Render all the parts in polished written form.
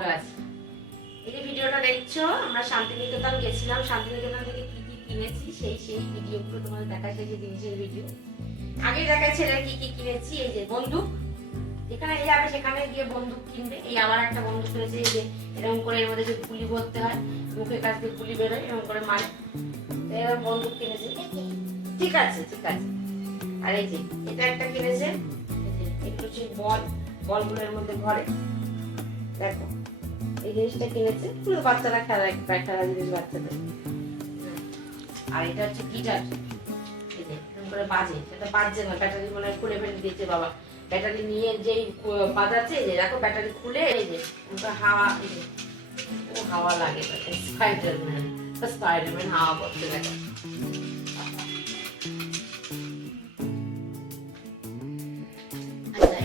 ভালো আছি। এই যে ভিডিওটা দেখছো, আমরা শান্তিনিকেতন গেছিলাম। শান্তিনিকেতন থেকে কি কি কিনেছি সেই ভিডিওগুলো তোমাদের দেখাচ্ছি। যে জিনিসের ভিডিও আগে দেখাচ্ছি কি কি কিনেছি। এই যে বন্দুক, যেখানে যাবে সেখানে গিয়ে বন্দুক কিনবে। এই আবার একটা বন্দুক কিনেছি। এই যে এরকম করে এর মধ্যে যে গুলি ভরতে হয়, মুখের কাছ দিয়ে গুলি বেরোয়, এরকম করে মারে। এরকম বন্দুক কিনেছি। ঠিক আছে ঠিক আছে। আর এই যে এটা একটা কিনেছে, একটু বলগুলোর মধ্যে ঘরে দেখো। এই জিনিসটা কিনেছে, পুরো বাচ্চারা খেলা জিনিস বাচ্চাদের। আর এটা হচ্ছে গিটার, এই যে এরকম করে বাজে, সেটা বাজছে না, ব্যাটারি মনে হয় খুলে ফেলে দিয়েছে বাবা। ব্যাটারি নিয়ে যেই বাজাচ্ছে, যে দেখো ব্যাটারি খুলে এই যে হাওয়া, এই যে ও হাওয়া লাগে, স্পাইডারম্যান হাওয়া করতে দেখো।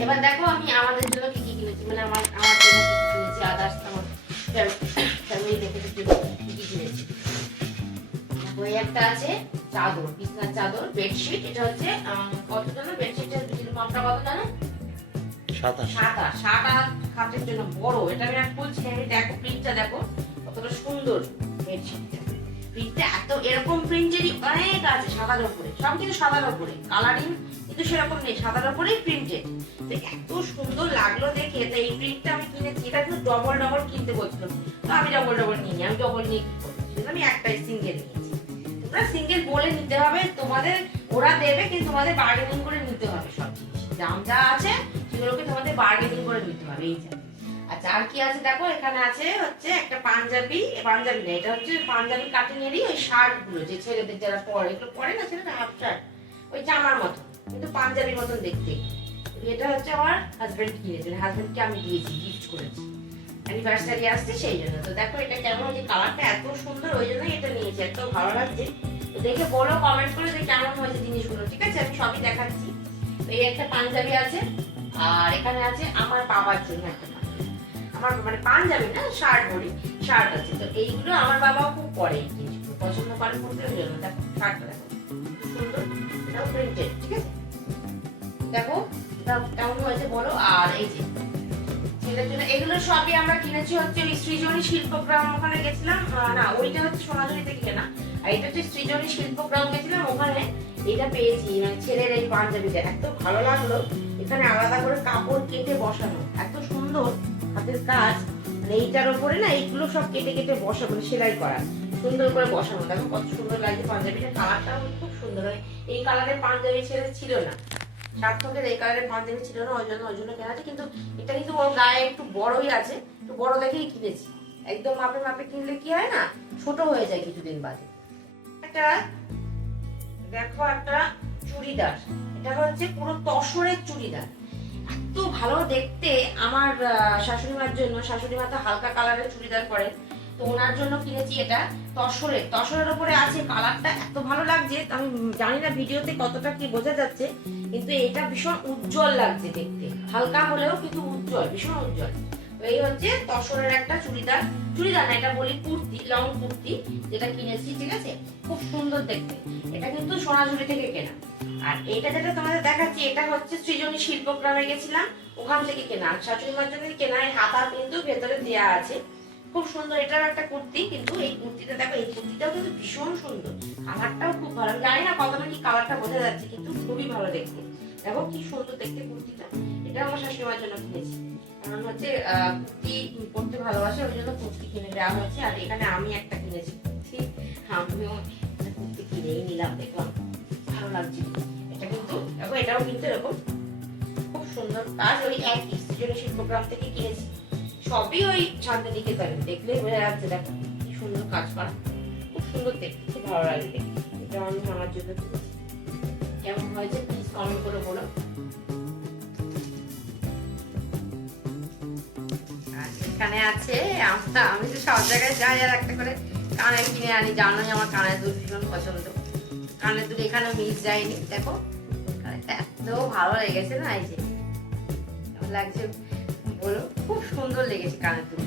এবার দেখো আমি আমাদের জন্য কি কি কিনেছি, মানে আমার জন্য কি কি কিনেছি, আদার্স আমার ফ্যামিলি দেখে জন্য কি কি কিনেছি। ওই একটা আছে চাদর, বিছনার চাদর, বেডশিট। এটা হচ্ছে কত জানো বেডশিটের মাপটা কত জানো? 7 খাটের জন্য বড়। এটা আমি আর বলছি, আমি দেখো প্রিন্টটা দেখো কতটা সুন্দর বেডশিটটা। প্রিন্টটা এত, এরকম প্রিন্টেরই অনেক আছে সাদার উপরে, সব কিন্তু সাদার উপরে, কালারিং কিন্তু সেরকম নেই, সাদার উপরেই প্রিন্টেড। তো এত সুন্দর লাগলো দেখে, তো এই প্রিন্টটা আমি কিনেছি। এটা কিন্তু ডবল কিনতে বলছিল, তো আমি ডবল নিইনি। আমি ডবল নিয়ে কি করবো, সেজন্য আমি একটাই সিঙ্গেল নিয়েছি। তোমরা সিঙ্গেল বলে নিতে হবে, তোমাদের ওরা দেবে কিন্তু তোমাদের বার্গেনিং করে নিতে হবে। সব জিনিস দাম যা আছে সেগুলোকে তোমাদের বার্গেনিং করে নিতে হবে। এই যে আচ্ছা, আর কি আছে দেখো, এখানে আছে হচ্ছে একটা পাঞ্জাবি না, এটা হচ্ছে পাঞ্জাবি কাটিংয়েরই ওই শার্ট গুলো, যে ছেলেদের যারা পরে, এগুলো পরে না ছেলেরা, হাফ শার্ট, ওই জামার মতো কিন্তু পাঞ্জাবির মতন দেখতে। এটা হচ্ছে আমার হাজবেন্ড কিনেছে, হাজবেন্ডকে আমি দিয়েছি, গিফট করেছি, অ্যানিভার্সারি আসছে সেই জন্য। তো দেখো এটা কেমন, যে কালারটা এত সুন্দর, ওই জন্যই এটা নিয়েছি, এত ভালো লাগছে। তো দেখে বলো, কমেন্ট করে যে কেমন হয়েছে জিনিসগুলো, ঠিক আছে? আমি সবই দেখাচ্ছি। তো এই একটা পাঞ্জাবি আছে, আর এখানে আছে আমার বাবার জন্য একটা পাঞ্জাবি। আমার মানে পাঞ্জাবি না, শার্ট বলি, শার্ট আছে। তো এইগুলো আমার বাবাও খুব পরে, এই জিনিসগুলো পছন্দ করে পড়তে, ওই জন্য দেখো শার্টটা দেখো সুন্দর, এটাও প্রিন্টেড, ঠিক আছে? দেখো এটা কেমন হয়েছে বলো। আর এই যে ছেলের জন্য এগুলো সবই আমরা কিনেছি হচ্ছে ওই সৃজনী শিল্পগ্রাম, ওখানে গেছিলাম না, ওইটা হচ্ছে সোনাঝুরিতে কেনা, আর এটা হচ্ছে সৃজনী শিল্পগ্রাম গেছিলাম, ওখানে এটা পেয়েছি। মানে ছেলের এই পাঞ্জাবিটা এত ভালো লাগলো, এখানে আলাদা করে কাপড় কেটে বসানো, এত সুন্দর হাতের কাজ। মানে এইটার উপরে না এইগুলো সব কেটে কেটে বসানো, মানে সেলাই করা, সুন্দর করে বসানো। দেখো কত সুন্দর লাগছে পাঞ্জাবিটা, কালারটাও খুব সুন্দর। এই কালারের পাঞ্জাবি ছেলে ছিল না, সার্থকের এই কালারের পাঞ্জাবি ছিল না, ওই জন্য কেনা আছে। কিন্তু এটা কিন্তু ওর গায়ে একটু বড়ই আছে, একটু বড় দেখেই কিনেছি। একদম মাপে কিনলে কি হয় না, ছোট হয়ে যায় কিছুদিন বাদে। একটা দেখো একটা চুড়িদার, এটা হচ্ছে পুরো তসরের চুড়িদার, এত ভালো দেখতে। আমার শাশুড়ি মার জন্য, শাশুড়ি মা তো হালকা কালারের চুড়িদার পরেন, তো ওনার জন্য কিনেছি এটা তসরের উপরে আছে। কালারটা এত ভালো লাগছে, আমি জানি না ভিডিওতে কতটা কি বোঝা যাচ্ছে, কিন্তু এটা ভীষণ উজ্জ্বল লাগছে দেখতে, হালকা হলেও কিন্তু উজ্জ্বল, ভীষণ উজ্জ্বল। এই হচ্ছে তসরের একটা চুড়িদার না, এটা বলি কুর্তি, লং কুর্তি, যেটা কিনেছি, ঠিক আছে? খুব সুন্দর দেখতে। এটা কিন্তু সোনাঝুরি থেকে কেনা। আর এটা যেটা তোমাদের দেখাচ্ছি, এটা হচ্ছে সৃজনী শিল্পগ্রামে গেছিলাম, ওখান থেকে কেনা, শাশুড়ি মার জন্য কেনা। এই হাতা কিন্তু ভেতরে দেয়া আছে, খুব সুন্দর। এটার একটা কুর্তি, কিন্তু এই কুর্তিটা দেখো, এই কুর্তিটাও কিন্তু ভীষণ সুন্দর, কালারটাও খুব ভালো। জানি না কতটা কি কালারটা বোঝা যাচ্ছে, কিন্তু খুবই ভালো দেখতে। দেখো কি সুন্দর দেখতে কুর্তিটা। এটা আমার শাশুড়ি মার জন্য কিনেছি, কারণ হচ্ছে কুর্তি পরতে ভালোবাসে, ওই জন্য কুর্তি কিনে দেওয়া হয়েছে। আর এখানে আমি একটা কিনেছি, আমিও কুর্তি কিনেই নিলাম, দেখলাম ভালো লাগছে। এটা কিন্তু দেখো, এটাও কিন্তু এরকম খুব সুন্দর কাজ, ওই একই সৃজনী শিল্পগ্রাম থেকে কিনেছি। সবই ওই শান্তিনিকেতনে, দেখলে বোঝা যাচ্ছে। দেখো কি সুন্দর কাজ করা, খুব সুন্দর দেখতে, খুব ভালো লাগে দেখতে। এটা আমি আমার জন্য কিনেছি। কেমন হয়েছে প্লিজ কমেন্ট করে বলো। আর এখানে আছে, আমি তো সব জায়গায় যাই আর একটা করে কানের কিনে আনি, জানোই আমার কানের দুল ভীষণ পছন্দ। কানের দুল এখানে মিস যায়নি, দেখো কানেরটা এত ভালো লেগেছে না, এই যে কেমন লাগছে বলো, খুব সুন্দর লেগেছে কানের দুল।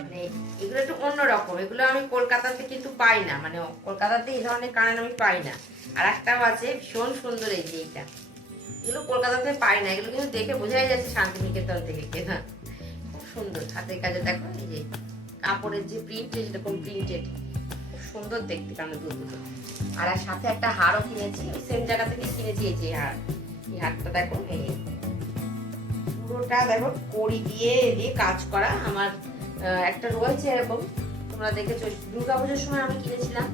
মানে এগুলো একটু অন্যরকম, এগুলো আমি কলকাতাতে কিন্তু পাই না, মানে কলকাতাতে এই ধরনের কানের আমি পাই না। আর একটাও আছে ভীষণ সুন্দর, এই যে এইটা, এগুলো কলকাতাতে পাই না, এগুলো কিন্তু দেখে বোঝাই যাচ্ছে শান্তিনিকেতন থেকে কেনা। খুব সুন্দর হাতের কাজে দেখো, এই যে কাপড়ের যে প্রিন্ট সেরকম প্রিন্টেড, খুব সুন্দর দেখতে কানের দুল। আর সাথে একটা হারও কিনেছি, সেম জায়গা থেকে কিনেছি। এই যে হার, এই হারটা দেখো, এই পুরোটা দেখো কড়ি দিয়ে কাজ করা। আমার একটা রয়েছে এরকম, তোমরা দেখেছো দুর্গাপুজোর সময় আমি কিনেছিলাম,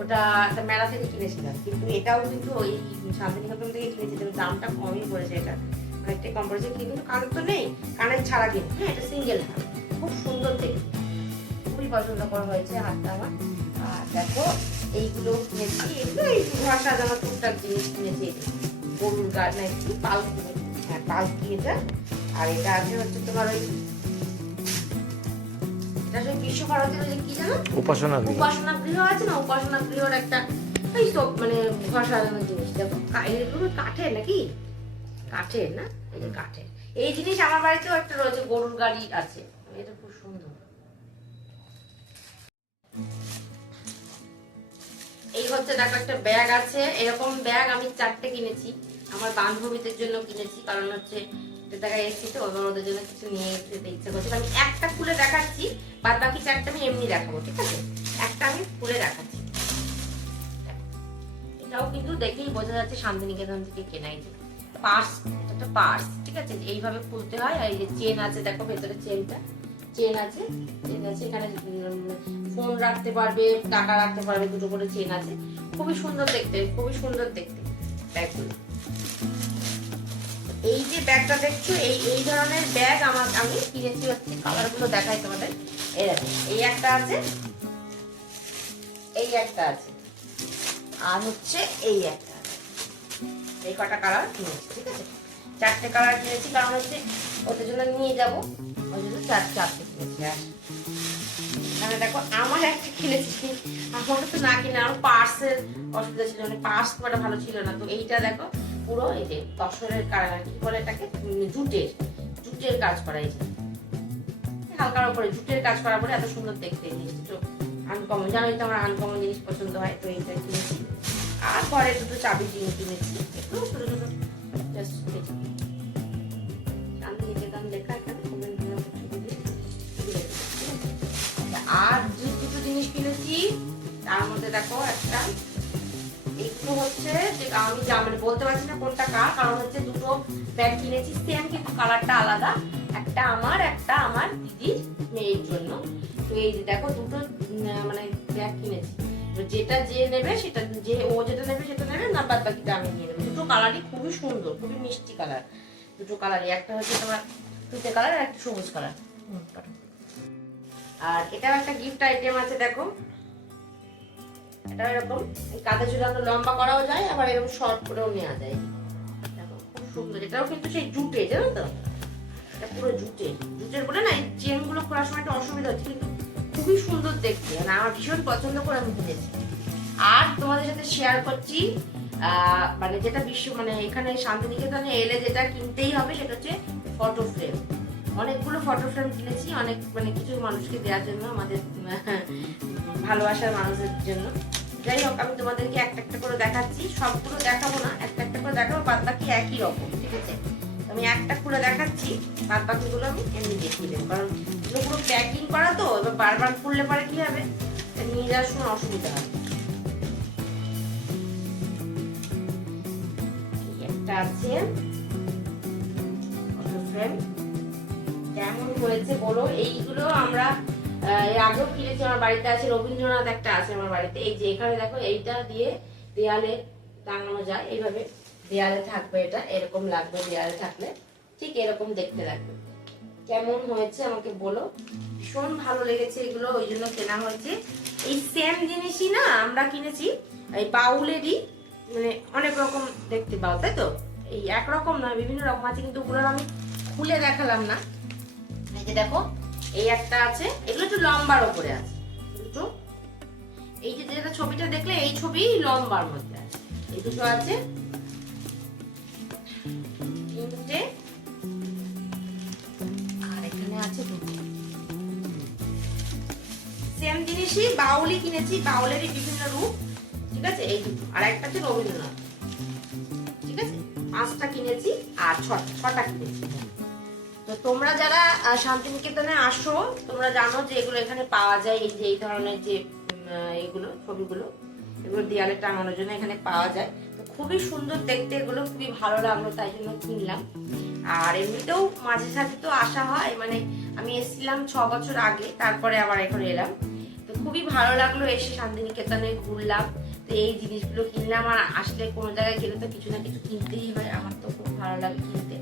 ওটা একটা মেলা থেকে কিনেছিলাম। কিন্তু এটাও কিন্তু ওই শান্তিনিকেতন থেকে কিনেছিলাম, দামটা কমই পড়েছে, এটা অনেকটাই কম পড়েছে। কিন্তু কানের তো নেই, কানের ছাড়া কিন্তু, হ্যাঁ এটা সিঙ্গেল হার, খুব সুন্দর দেখতে, খুবই পছন্দ করা হয়েছে হারটা আমার। আর দেখো এইগুলো কিনেছি, এগুলো এই ঘর সাজানো টুকটাক জিনিস কিনেছি। গরুর গাছ না একটু পালকি, হ্যাঁ পালকি এটা। আর এটা আছে হচ্ছে তোমার ওই বিশ্বভারতীর যে কি জানো উপাসনা গৃহ আছে না, উপাসনা গৃহর একটা এই সব মানে ঘর সাজানোর জিনিস। দেখো এগুলো কাঠের নাকি, কাঠের না, এই যে কাঠের এই জিনিস। আমার বাড়িতেও একটা রয়েছে, গরুর গাড়ি আছে, এটা খুব সুন্দর। এই হচ্ছে দেখো একটা ব্যাগ আছে, এরকম ব্যাগ আমি 4টে কিনেছি, আমার বান্ধবীদের জন্য কিনেছি। কারণ হচ্ছে দেখা এসেছি তো, ওদের জন্য কিছু নিয়ে যেতে ইচ্ছা করছে। আমি একটা খুলে দেখাচ্ছি, বাদ বাকি 4টা আমি এমনি দেখাবো, ঠিক আছে? একটা আমি খুলে দেখাচ্ছি। এটাও কিন্তু দেখেই বোঝা যাচ্ছে শান্তিনিকেতন থেকে কেনাই। পার্স, এটা একটা পার্স, ঠিক আছে? এইভাবে খুলতে হয়। আর এই যে চেন আছে, দেখো ভেতরে চেনটা, চেন আছে, চেন আছে এখানে, ফোন রাখতে পারবে, টাকা রাখতে পারবে, দুটো করে চেন আছে। খুবই সুন্দর দেখতে, খুবই সুন্দর দেখতে ব্যাগগুলো। এই যে ব্যাগটা দেখছো, এই ধরনের ব্যাগ আমি কিনেছি হচ্ছে, কালারগুলো দেখাই তোমাদের। এই একটা আছে, এই একটা আছে, আর হচ্ছে এই একটা আছে। এই কটা কালার কিনেছি, ঠিক আছে? 4টে কালার কিনেছি, কারণ হচ্ছে ওদের জন্য নিয়ে যাবো, ওই জন্য 4টে কিনেছি। আর এখানে দেখো আমার একটা কিনেছি, আমার তো না কিনে, আমার পার্সের অসুবিধা ছিল, মানে পার্স খুব ভালো ছিল না। তো এইটা দেখো পুরো এই যে তসরের কালার, কি বলে এটাকে, জুটের কাজ করা, এই যে হালকার উপরে জুটের কাজ করার পরে এত সুন্দর দেখতে জিনিসটা। আনকমন, জানোই তো আমার আনকমন জিনিস পছন্দ হয়, তো এইটা কিনেছি। আর ঘরে দুটো চাবি কিনেছি, একটু ছোট ছোট শান্তিনিকেতন লেখা এখানে। আর যে দুটো জিনিস কিনেছি তার মধ্যে দেখো একটা, একটু হচ্ছে যে আমি মানে বলতে পারছি না কোনটা কার, কারণ হচ্ছে দুটো ব্যাগ কিনেছি সেম, কিন্তু কালারটা আলাদা। একটা আমার, একটা আমার দিদির মেয়ের জন্য। তো এই যে দেখো দুটো মানে ব্যাগ কিনেছি, যেটা যে নেবে সেটা, যে ও যেটা নেবে সেটা নেবে না, বাদ বাকিটা আমি নিয়ে নেবো। দুটো কালারই খুবই সুন্দর, খুবই মিষ্টি কালার, দুটো কালারই। একটা হচ্ছে তোমার তুতে কালার আর একটা সবুজ কালার। আর এটাও একটা গিফট আইটেম আছে, দেখো এটা এরকম কাঁধে ঝুলানো, লম্বা করাও যায়, আবার এরকম শর্ট করেও নেওয়া যায়। দেখো খুব সুন্দর, এটাও কিন্তু সেই জুটে, জানো তো, এটা পুরো জুটের বলে না, এই চেন গুলো খোলার সময় একটা অসুবিধা হচ্ছে, কিন্তু খুবই সুন্দর দেখতে, মানে আমার ভীষণ পছন্দ করে আমি কিনেছি। আর তোমাদের সাথে শেয়ার করছি মানে যেটা মানে এখানে শান্তিনিকেতনে এলে যেটা কিনতেই হবে সেটা হচ্ছে ফটো ফ্রেম। অনেকগুলো ফটো ফ্রেম কিনেছি, অনেক মানে কিছু মানুষকে দেওয়ার জন্য, আমাদের ভালোবাসার মানুষের জন্য। যাই হোক, আমি তোমাদেরকে একটা একটা করে দেখাচ্ছি, সবগুলো দেখাবো না, একটা একটা করে দেখাবো, বাদ বাকি একই রকম, ঠিক আছে? আমি একটা খুলে দেখাচ্ছি, বাদ বাকিগুলো আমি এমনি দেখিয়ে দেবো, কারণ এগুলো পুরো প্যাকিং করা তো, এবার বারবার খুললে পরে কি হবে, নিয়ে যাওয়ার সময় অসুবিধা হবে। একটা আছে ফ্রেম, কেমন হয়েছে বলো? এইগুলো আমরা আগেও কিনেছি, আমার বাড়িতে আছে, রবীন্দ্রনাথ একটা আছে আমার বাড়িতে। এই যে এখানে দেখো, এইটা দিয়ে দেয়ালে টাঙানো যায়, এইভাবে দেয়ালে থাকবে, এটা এরকম লাগবে, দেয়ালে থাকলে ঠিক এরকম দেখতে লাগবে। কেমন হয়েছে আমাকে বলো, ভীষণ ভালো লেগেছে এগুলো, ওই জন্য কেনা হয়েছে। এই সেম জিনিসই না আমরা কিনেছি এই বাউলেরই, মানে অনেক রকম দেখতে পাও, তাই তো? এই একরকম নয়, বিভিন্ন রকম আছে, কিন্তু ওগুলো আমি খুলে দেখালাম না। এই যে দেখো, এই একটা আছে, এগুলো একটু লম্বার উপরে আছে দুটো। এই যে যেটা ছবিটা দেখলে, এই ছবি লম্বার মধ্যে আছে, এই দুটো আছে, তিনটে, আর এখানে আছে দুটো। সেম জিনিসই বাউলই কিনেছি, বাউলেরই বিভিন্ন রূপ, ঠিক আছে? এই দুটো, আর একটা হচ্ছে রবীন্দ্রনাথ, ঠিক আছে? 5টা কিনেছি আর 6টা কিনেছি। তো তো তোমরা যারা শান্তিনিকেতনে আসো তোমরা জানো যে এগুলো এখানে পাওয়া যায়, এই যে এই ধরনের যে এগুলো ছবিগুলো এগুলো দেয়ালে টাঙানোর জন্য এখানে পাওয়া যায়। তো খুবই সুন্দর দেখতে, এগুলো খুবই ভালো লাগলো তাই জন্য কিনলাম। আর এমনিতেও মাঝে সাঝে তো আসা হয়, মানে আমি এসেছিলাম 6 বছর আগে, তারপরে আবার এখন এলাম। তো খুবই ভালো লাগলো এসে শান্তিনিকেতনে ঘুরলাম, তো এই জিনিসগুলো কিনলাম। আর আসলে কোনো জায়গায় গেলে তো কিছু না কিছু কিনতেই হয়, আমার তো খুব ভালো লাগে কিনতে।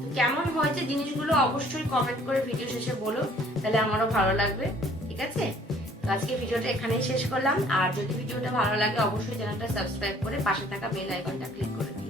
তো কেমন হয়েছে জিনিসগুলো অবশ্যই কমেন্ট করে ভিডিও শেষে বলো, তাহলে আমারও ভালো লাগবে। ঠিক আছে, তো আজকে ভিডিওটা এখানেই শেষ করলাম। আর যদি ভিডিওটা ভালো লাগে অবশ্যই চ্যানেলটা সাবস্ক্রাইব করে পাশে থাকা বেল আইকনটা ক্লিক করে দিও।